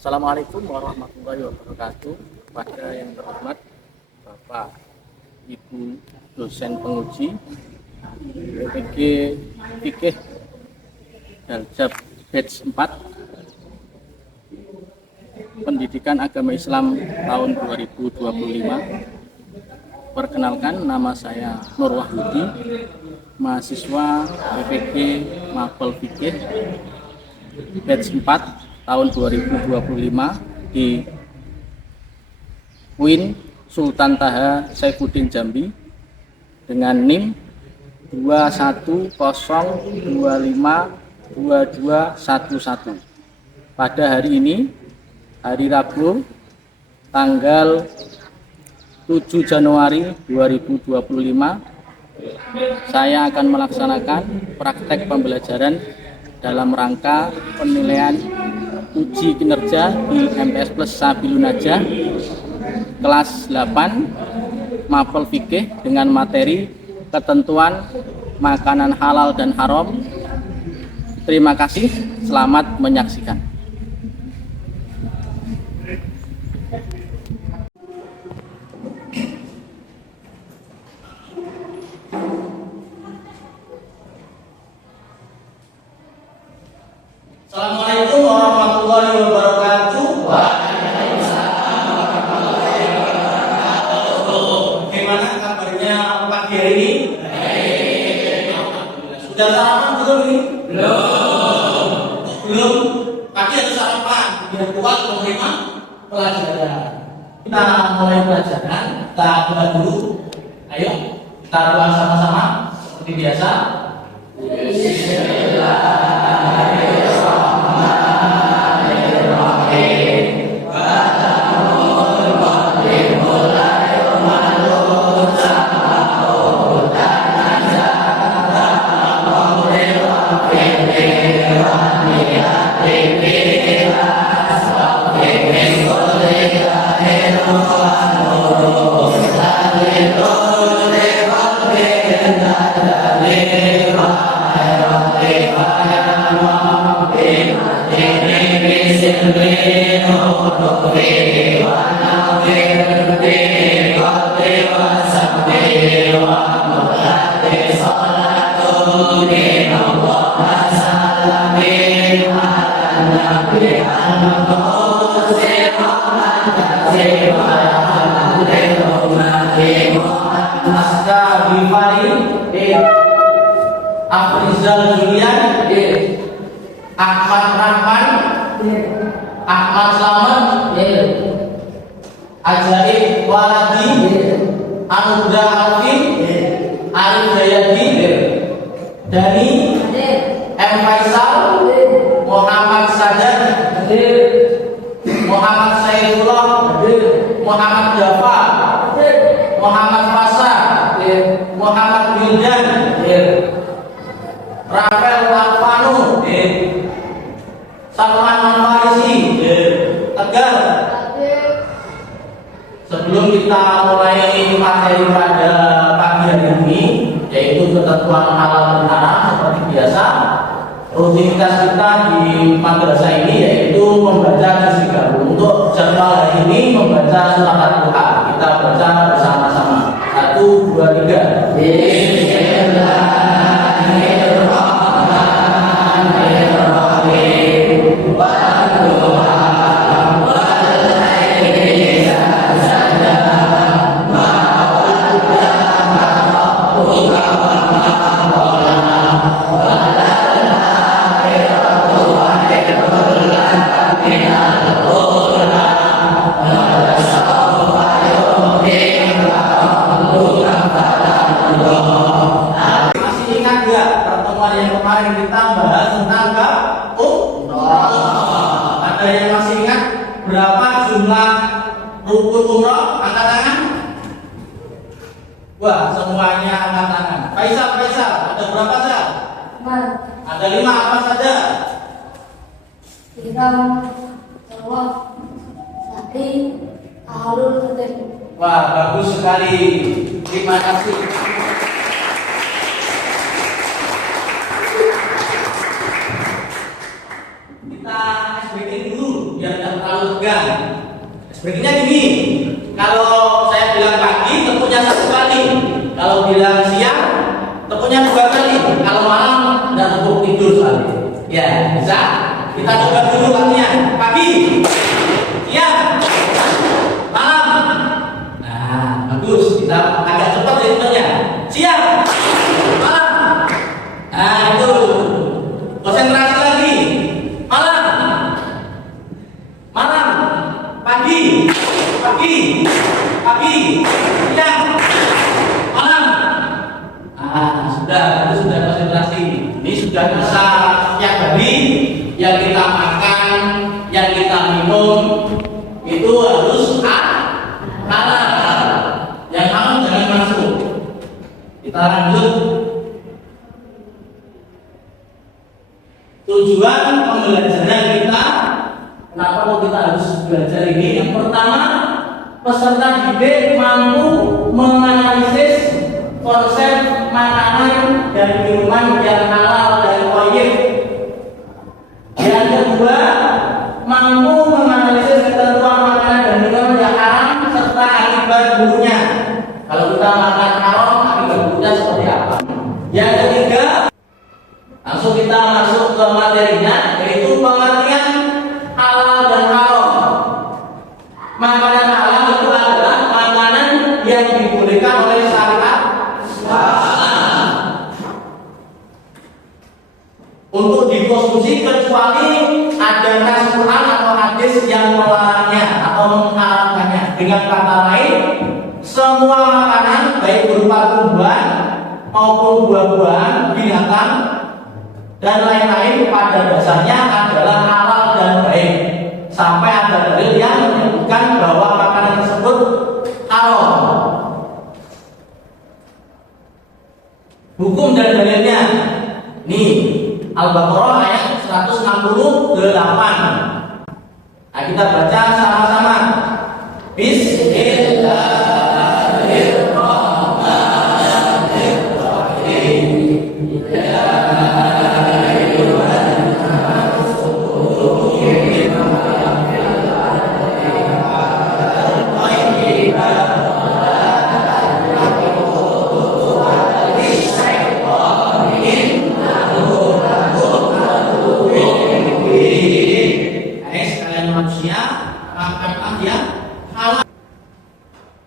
Assalamualaikum warahmatullahi wabarakatuh. Kepada yang terhormat Bapak Ibu dosen penguji PPG Fikih Daljab Batch 4 Pendidikan Agama Islam tahun 2025. Perkenalkan, nama saya Nur Wahyudi, mahasiswa PPG Mapel Fikih Batch 4 tahun 2025 di UIN Sultan Taha Saifuddin Jambi dengan NIM 2102522111. Pada hari ini, hari Rabu, tanggal 7 Januari 2025, saya akan melaksanakan praktek pembelajaran dalam rangka penilaian uji kinerja di MTS Plus Sabilun Najah kelas 8 Mapel Fikih dengan materi ketentuan makanan halal dan haram. Terima kasih, selamat menyaksikan. Assalamualaikum warahmatullahi wabarakatuh. Waalaikumsalam warahmatullahi wabarakatuh. Bagaimana kabarnya pagi hari ini? Baik. Sudah sarapan belum ini? Belum. Belum. Pagi harus sarapan biar kuat menerima pelajaran. Kita mulai pelajaran. Kita doa dulu. Ayo kita doa sama-sama seperti biasa. Afrizal Julian, Ahmad Rahman, Ahmad Slamet, Ajaib Waladi, Anugrah Alvin, Arif Dayadi, Dani, M. Faisal, Muhammad Sadar, Muhammad Saifullah, Muhammad Dafa, Muhammad Fasa, Muhammad Wildan, Rafael Alfanu, Salman Al-Farisi, Tegar. Sebelum kita mulai materi pada pagi hari ini, yaitu ketentuan halal dan haram seperti biasa, rutinitas kita di madrasah ini yaitu membaca juz 3. Untuk jadwal hari ini membaca surat Al-Quran. Kita baca bersama-sama. 1, 2, 3. Rukun umroh, angkat tangan. Wah, semuanya angkat tangan. Faisal, ada berapa saja? 5. Ada 5, apa saja? Kita jawab Sati Ahlul Khatim. Wah, bagus sekali. Terima kasih. Kita SBK dulu biar tidak terlalu Ya, bisa. Kita coba dulu latihan. Pagi, siang, malam. Nah, bagus. Kita agak cepat ya hitungnya. Siang, malam. Nah, itu. Konsentrasi lagi. Malam, malam, pagi, pagi, pagi, siang, malam. Sudah, itu sudah konsentrasi. Ini sudah bisa setiap hari yang kita makan, yang kita minum itu harus halal. Yang halal jangan masuk. Kita lanjut. Tujuan pembelajaran kita, kenapa kok kita harus belajar ini? Yang pertama, peserta didik mampu menganalisis konsep makanan dan minuman yang halal dan thayyib. Yang kedua, mampu menganalisis ketentuan makanan dan minuman yang haram serta akibat buruknya. Kalau kita makan haram, akibat buruknya seperti apa? Yang ketiga, langsung kita masuk ke materinya, yaitu pengertian halal dan haram. Makanan halal itu adalah makanan yang dibolehkan oleh syariat untuk dikonsumsi kecuali ada nas Quran atau hadis yang melarangnya atau mengharamkannya. Dengan kata lain, semua makanan baik berupa tumbuhan maupun buah-buahan, binatang dan lain-lain pada dasarnya adalah halal dan baik. Sampai ada dalil yang menyebutkan bahwa makanan tersebut haram. Hukum dan dalilnya. Nih, Al-Baqarah ayat 168. Nah, kita baca sama-sama. Bismillahirrahmanirrahim. Manusia makanlah yang halal.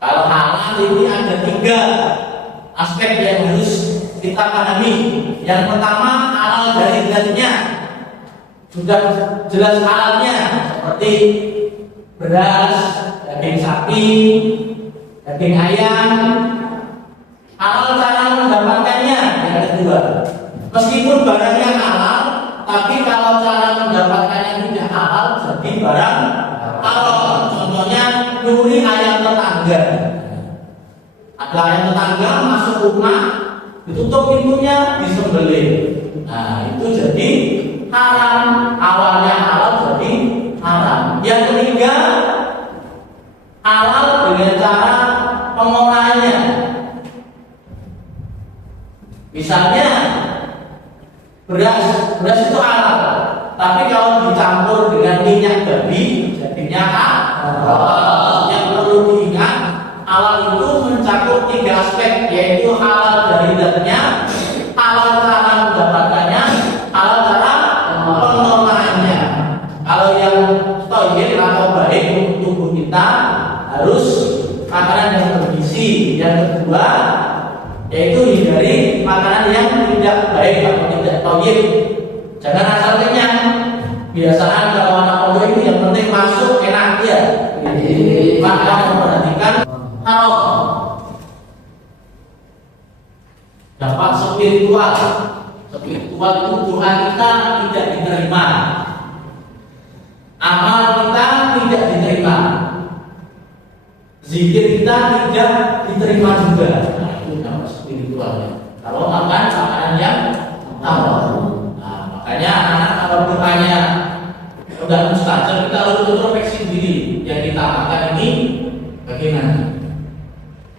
Kalau halal ini ada 3 aspek yang harus kita pahami. Yang pertama, halal dari zatnya, sudah jelas halalnya, seperti beras, daging sapi, daging ayam. Halal cara mendapatkannya. Yang kedua, meskipun barangnya halal, tapi kalau cara mendapatkannya tidak halal, jadi barang halal. Contohnya nyuri ayam tetangga. Ada ayam tetangga masuk rumah, ditutup pintunya, disembelih. Nah, itu jadi haram. Awalnya halal jadi haram. Yang ketiga, halal dengan cara pengolahannya. Misalnya beras itu halal, tapi kalau dicampur dengan minyak babi jadinya halal. Yang perlu diingat, halal itu mencakup 3 aspek, yaitu halal dari zatnya, halal cara mendapatkannya, halal cara pengolahannya. Kalau yang thayyib atau baik untuk tubuh kita harus makanan yang bergizi. Yang kedua, yaitu hindari makanan yang tidak baik atau tidak thayyib. Jangan asal kenyang. Biasaan kalau anak pondok itu yang penting masuk enak ya. Maka memperhatikan haram. Dampak spiritual. Spiritual itu doa kita tidak diterima, amal kita tidak diterima, zikir kita tidak diterima juga. Nah, itu dampak spiritualnya. Kalau makan makanan yang haram. Nah, makanya anak kalau bertanya, udah mustajab, kita harus introspeksi diri. Yang kita makan ini bagaimana?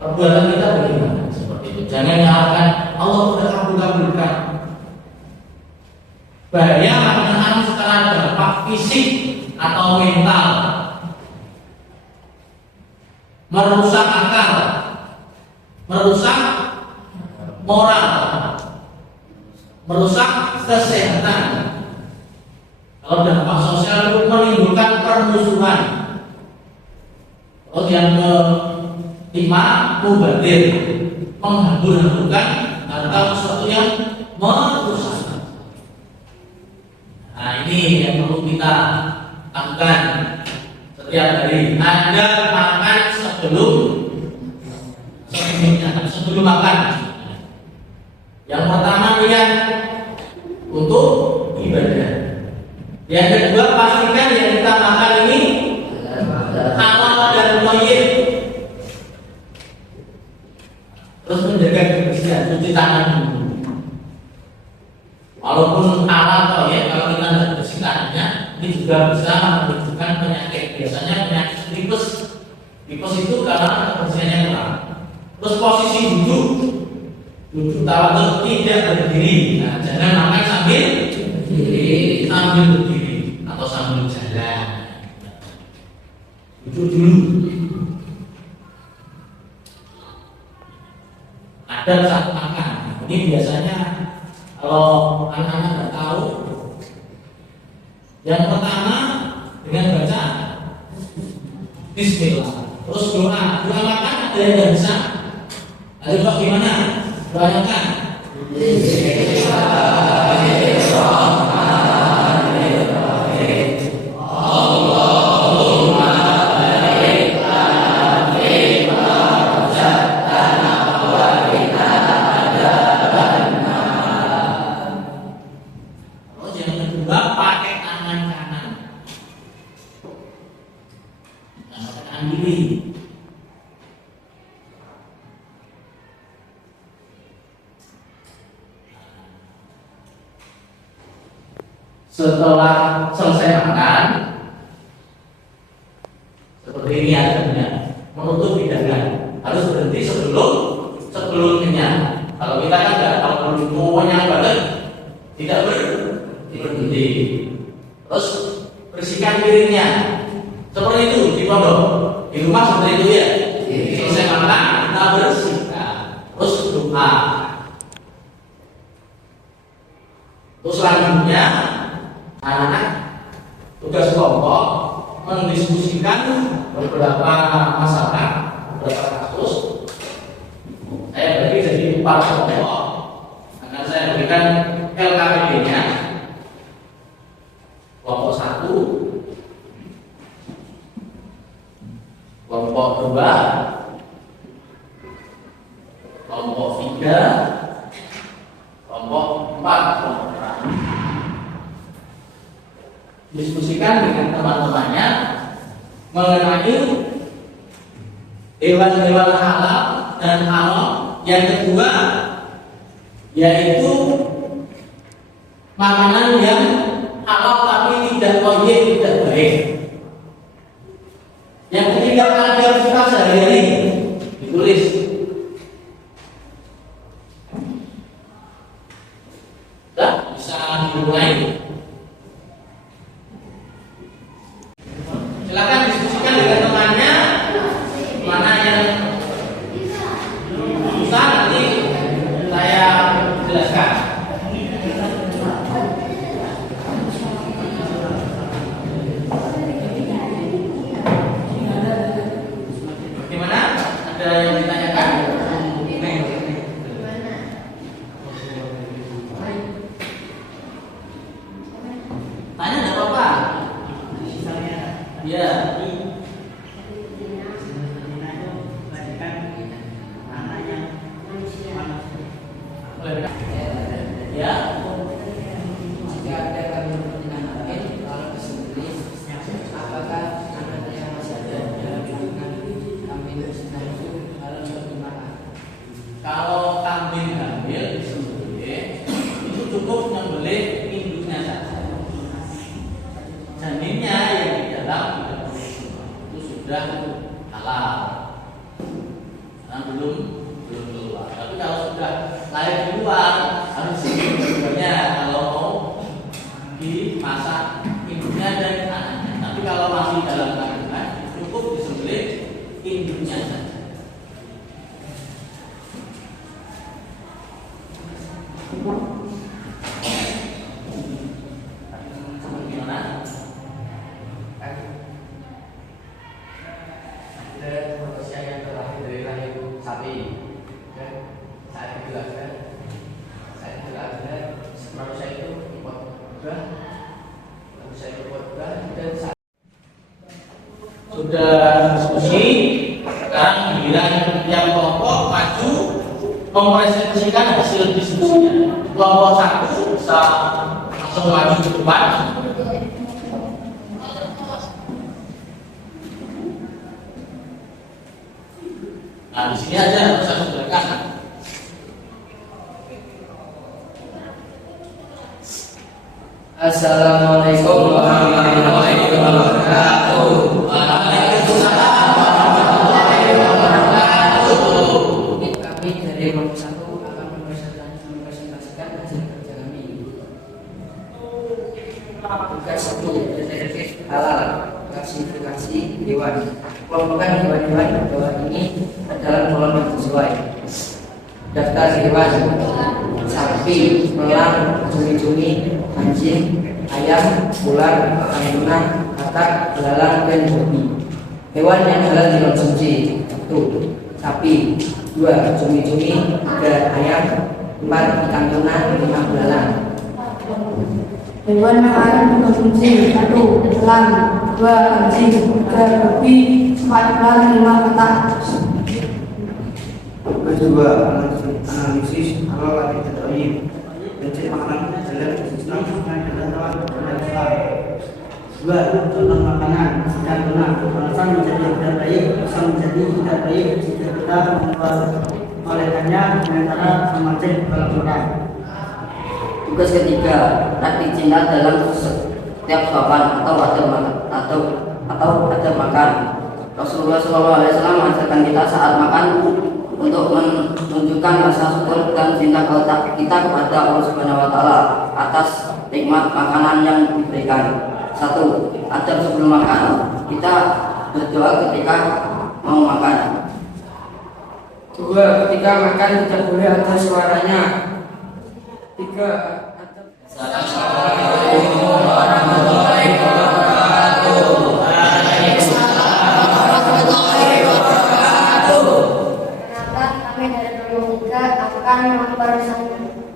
Perbuatan kita bagaimana? Seperti itu. Jangan nyalakan Allah sudah kabulkan. Bahaya makanan secara dampak fisik atau mental, merusak akal, merusak moral, merusak kesehatan. Kalau dampak sosial itu menimbulkan permusuhan. Terus yang kelima, mubazir, menghambur-hamburkan atau sesuatu yang merusak. Nah, ini yang perlu kita lakukan setiap hari. Anda makan sebelum makan. Yang pertama niat untuk ibadah. Yang kedua, pastikan yang kita makan ini halal dan thayyib. Terus menjaga kebersihan, cuci tangan dulu. Walaupun halal thayyib, kalau kita tidak bersih tangannya, ini juga bisa menimbulkan penyakit. Biasanya penyakit tipes. Tipes itu karena kebersihannya kurang. Terus posisi duduk tawadhu, tidak berdiri. Nah, jangan makan sambil berdiri atau sambil jalan. Duduk dulu. Ada saat makan. Ini biasanya kalau anak-anak nggak tahu, yang pertama dengan baca Bismillah. Terus doa makan ada yang nggak bisa. Ayo Pak, gimana? Doakan. Allahumma barik lana fima razaqtana wa qina adzabannar. Terus yang kedua, pakai tangan kanan. Tangan kiri. Setelah selesai makan, seperti ini adabnya, menutup hidangan harus berhenti sebelum kenyang. Kalau kita kan nggak, kalau belum kenyang banget tidak berhenti. Terus bersihkan piringnya, seperti itu di pondok, di rumah seperti itu ya. Selesai makan kita bersihkan, terus doa. Terus selanjutnya anak-anak tugas kelompok mendiskusikan beberapa masalah, beberapa kasus. Saya bagi jadi 4 kelompok. Akan saya berikan LKPD-nya. Kelompok 1, kelompok 2, kelompok 3, kelompok 4. Diskusikan dengan teman-temannya mengenai hewan-hewan halal dan haram. Yang kedua yaitu makanan yang halal tapi tidak thayyib, tidak baik. Yang ketiga, adab kita sehari-hari ditulis. Sudah bisa dimulai. Silakan diskusikan dengan temannya mana yang susah, nanti saya jelaskan. Bagaimana? Ada yang ditanyakan? sudah diskusi, sekarang giliran yang kelompok maju mempresentasikan hasil diskusinya. Kelompok satu bisa langsung maju ke depan. Nah, di sini aja bisa menjelaskan. Assalamualaikum warahmatullahi wabarakatuh. Waalaikumsalam warahmatullahi wabarakatuh. Kami dari kelompok 1 akan mempresentasikan hasil kerja kami. Tugas 1, detektif halal, klasifikasi hewan. Kelompokan hewan-hewan bawah ini adalah kolom yang sesuai. Daftar hewan: sapi, elang, cumi-cumi, anjing, ayam, ular, ayam, katak, belalang, dan babi. Hewan yang halal dikonsumsi: 1. Sapi, 2. Cumi-cumi, 3. Ayam, 4. Ikan tuna, 5. Belalang. Hewan yang halal dikonsumsi: 1. Elang, 2. Anjing, 3. Babi, 4. Ular, 5. katak. Kedua, analisis halal dan thayyib. Prinsip makanan dalam Islam adalah dan halal. Dua, tentang makanan ikan tuna. Alasan menjadi tidak baik, bisa menjadi tidak baik jika kita mengolahkannya dengan cara memancing dalam makan. Tugas ketiga, praktik cinta dalam setiap suapan atau ada makan. Rasulullah SAW mengajarkan kita saat makan untuk menunjukkan rasa syukur dan cinta kita kepada Allah Subhanahu wa Ta'ala atas nikmat makanan yang diberikan. 1. Adab sebelum makan, kita berdoa ketika mau makan. 2. Ketika makan tidak boleh ada suaranya. 3. Assalamualaikum warahmatullahi wabarakatuh. Kenapa kami dari kelompok 3 akan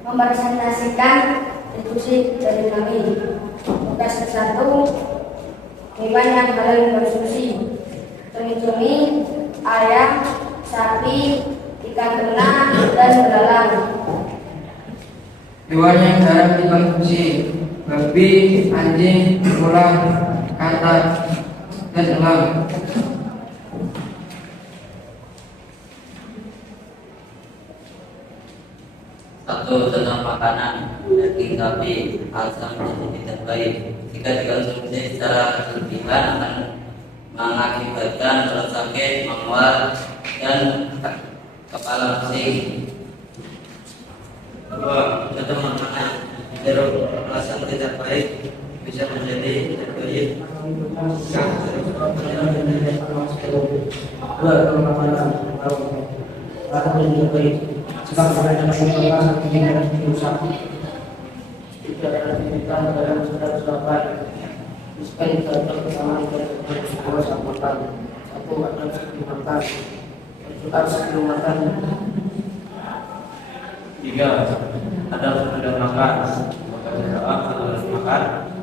mempresentasikan diskusi dari kami. Tugas ke-1, hewan yang halal dikonsumsi: cumi-cumi, ayam, sapi, ikan tuna, dan belalang. Hewan yang haram dikonsumsi: babi, anjing, ular, katak, dan elang. 1. Tentang makanan, daging sapi asam menjadi tidak baik jika dikonsumsi secara berlebihan akan mengakibatkan perut sakit, menguap, dan kepala pusing. 2. Tentang makanan jeruk asam tidak baik bisa menjadi tidak baik. 2. Kalau makanan atau tidak baik sebab karena menggunakan sakitnya dan rusak. 3. Aktivitas dalam saudara sahabat display contoh pertama dan kedua saat makan. 1. Adab sebelum makan. Adab sebelum makan. 3. Adab sebelum makan, berdoa sebelum makan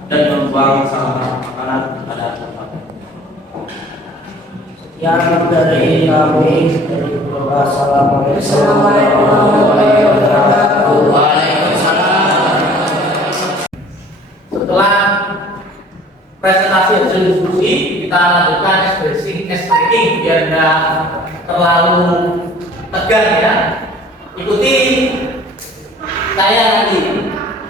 dan membuang sampah makanan pada tempat. Yang dari kami dari Assalamualaikum warahmatullahi wabarakatuh. Waalaikumsalam. Setelah presentasi hasil diskusi, kita lakukan expressing biar tidak terlalu tegang ya. Ikuti saya nanti.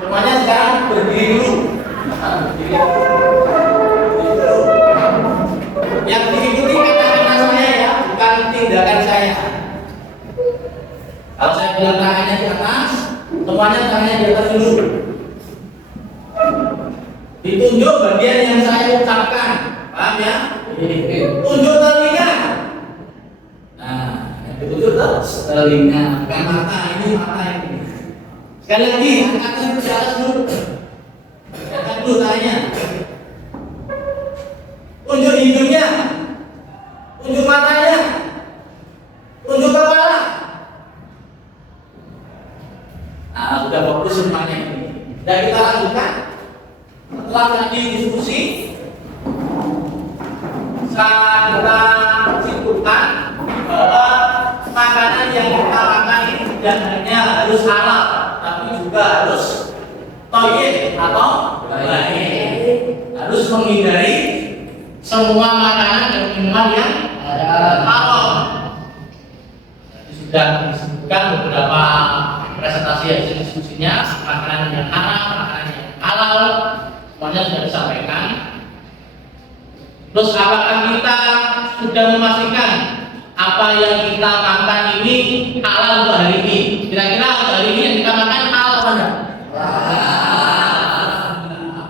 Semuanya sekarang berdiri dulu. Berdiri dulu. Yang diikuti kata-kata saya ya, bukan tindakan saya. Kalau saya bilang tangannya di atas, semuanya tangannya di atas dulu. Ditunjuk bagian yang saya ucapkan, paham ya? Tunjuk telinga. Nah, yang ditunjuk telinga, bukan mata. Ini mata ini. Sekali lagi, angkatkan ke atas dulu. Angkat dulu tangannya. Tunjuk hidungnya, tunjuk matanya, tunjuk kepala. Nah, sudah fokus semuanya ini. Dan kita lanjutkan. Setelah tadi diskusi, saat harus halal, tapi juga harus thayyib atau baik. Harus menghindari semua makanan dan minuman yang haram. Jadi sudah disebutkan beberapa presentasi hasil diskusinya, makanan yang haram, makanan yang halal, semuanya sudah disampaikan. Terus apakah kita sudah memastikan apa yang kita makan ini halal untuk hari ini? Kira-kira untuk hari ini yang kita makan halal apa enggak?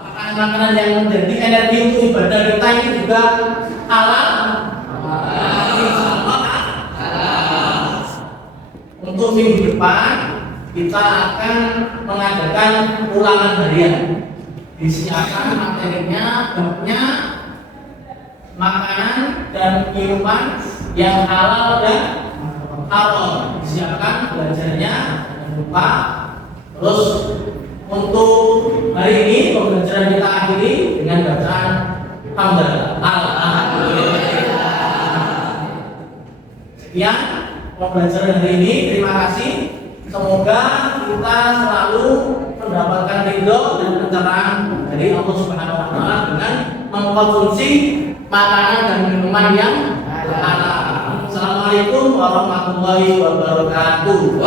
Apakah makanan yang menjadi energi untuk ibadah kita ini juga halal? Untuk minggu depan kita akan mengadakan ulangan harian. Disiapkan materinya, bentuknya, makanan dan minuman yang halal dan haram. Disiapkan belajarnya, jangan lupa. Terus untuk hari ini pembelajaran kita akhiri dengan bacaan hamdalah. Alhamdulillah. Sekian pembelajaran hari ini. Terima kasih. Semoga kita selalu mendapatkan ridho dan pencerahan dari Allah Subhanahu wa taala dengan mengkonsumsi makanan dan minuman yang halal. Assalamualaikum warahmatullahi wabarakatuh.